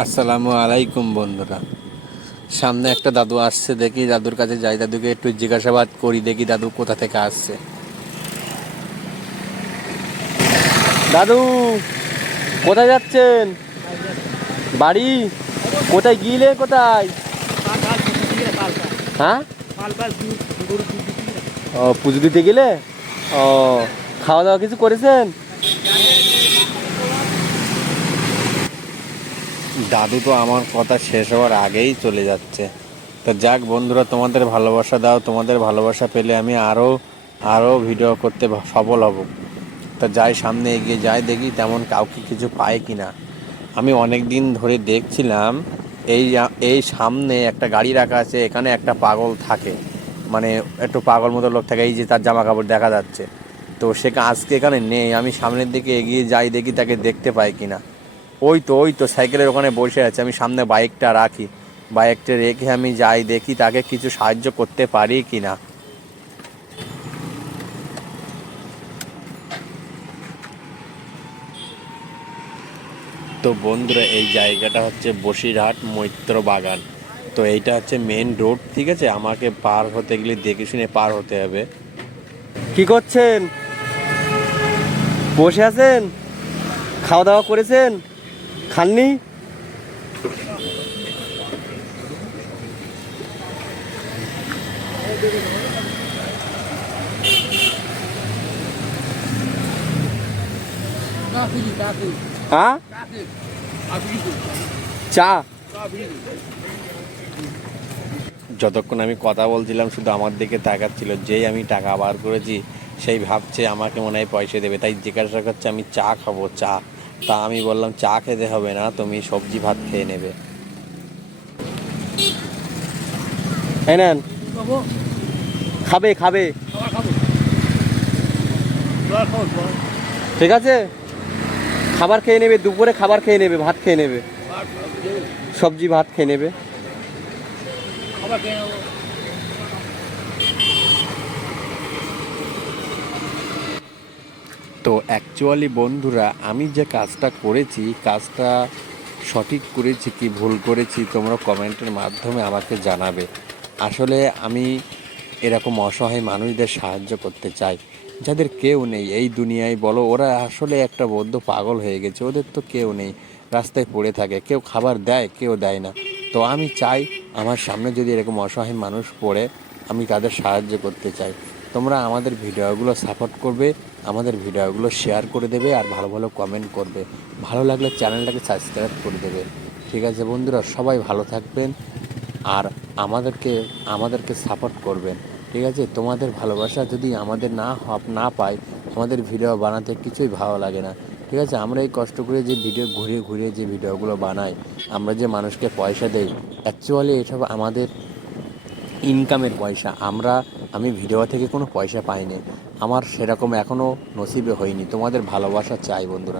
আসসালামু আলাইকুম বন্ধুরা। সামনে একটা দাদু আসছে, দেখি দাদুর কাছে যাই, দাদুকে একটু জিজ্ঞাসাবাদ করি, দেখি দাদু কোথা থেকে আসছে। দাদু, কোথায় যাচ্ছেন? বাড়ি? কোথায় গিলে? কোথায়? হ্যাঁ, ও পুজো দিতে গেলে? ও, খাওয়া দাওয়া কিছু করেছেন? দাদু তো আমার কথা শেষ হওয়ার আগেই চলে যাচ্ছে। তো যাক বন্ধুরা, তোমাদের ভালোবাসা দাও, তোমাদের ভালোবাসা পেলে আমি আরও আরও ভিডিও করতে সফল হব। তা যাই, সামনে এগিয়ে যাই, দেখি তেমন কাউকে কিছু পাই কি না। আমি অনেক দিন ধরে দেখছিলাম এই এই সামনে একটা গাড়ি রাখা আছে, এখানে একটা পাগল থাকে, মানে একটু পাগল মতো লোক থাকে, এই যে তার জামা কাপড় দেখা যাচ্ছে। তো সে আজকে এখানে নেই, আমি সামনের দিকে এগিয়ে যাই, দেখি তাকে দেখতে পাই কি না। ওই তো সাইকেলের ওখানে বসে আছে, আমি সামনে বাইকটা রাখি, বাইকটা রেখে আমি যাই, দেখি তাকে কিছু সাহায্য করতে পারি কি না। তো বন্ধুরা, এই জায়গাটা হচ্ছে বসিরহাট মৈত্র বাগান। তো এইটা হচ্ছে মেন রোড, ঠিক আছে, আমাকে পার হতে গেলে দেখে শুনে পার হতে হবে। কি করছেন? বসে আছেন? খাওয়া দাওয়া করেছেন? খাননি? হ্যাঁ, চা। যতক্ষণ আমি কথা বলছিলাম শুধু আমার দিকে তাকাচ্ছিল, যেই আমি টাকা বার করেছি সেই ভাবছে আমাকে মনে হয় পয়সা দেবে, তাই জিজ্ঞাসা করছে আমি চা খাবো, চা। তা আমি বললাম চা খেতে হবে না, তুমি সবজি ভাত খেয়ে নেবে। এই নেন, খাবে খাবে? ঠিক আছে, খাবার খেয়ে নেবে, দুপুরে খাবার খেয়ে নেবে, ভাত খেয়ে নেবে, সবজি ভাত খেয়ে নেবে। তো অ্যাকচুয়ালি বন্ধুরা, আমি যে কাজটা করেছি, কাজটা সঠিক করেছি কি ভুল করেছি তোমরা কমেন্টের মাধ্যমে আমাকে জানাবে। আসলে আমি এরকম অসহায় মানুষদের সাহায্য করতে চাই, যাদের কেউ নেই এই দুনিয়ায়। বলো, ওরা আসলে একটা বদ্ধ পাগল হয়ে গেছে, ওদের তো কেউ নেই, রাস্তায় পড়ে থাকে, কেউ খাবার দেয়, কেউ দেয় না। তো আমি চাই আমার সামনে যদি এরকম অসহায় মানুষ পড়ে, আমি তাদের সাহায্য করতে চাই। তোমরা আমাদের ভিডিওগুলো সাপোর্ট করবে, আমাদের ভিডিওগুলো শেয়ার করে দেবে, আর ভালো ভালো কমেন্ট করবে, ভালো লাগলে চ্যানেলটাকে সাবস্ক্রাইব করে দেবে। ঠিক আছে বন্ধুরা, সবাই ভালো থাকবেন, আর আমাদেরকে আমাদেরকে সাপোর্ট করবেন। ঠিক আছে, তোমাদের ভালোবাসা যদি আমাদের না পাই, আমাদের ভিডিও বানাতে কিছুই ভালো লাগে না। ঠিক আছে, আমরা এই কষ্ট করে যে ভিডিও ঘুরিয়ে ঘুরিয়ে যে ভিডিওগুলো বানাই, আমরা যে মানুষকে পয়সা দেই, অ্যাকচুয়ালি এসব আমাদের ইনকামের পয়সা। আমি ভিডিও থেকে কোনো পয়সা পাইনি, আমার সেরকম এখনও নসিবে হয়নি। তোমাদের ভালোবাসা চাই বন্ধুরা।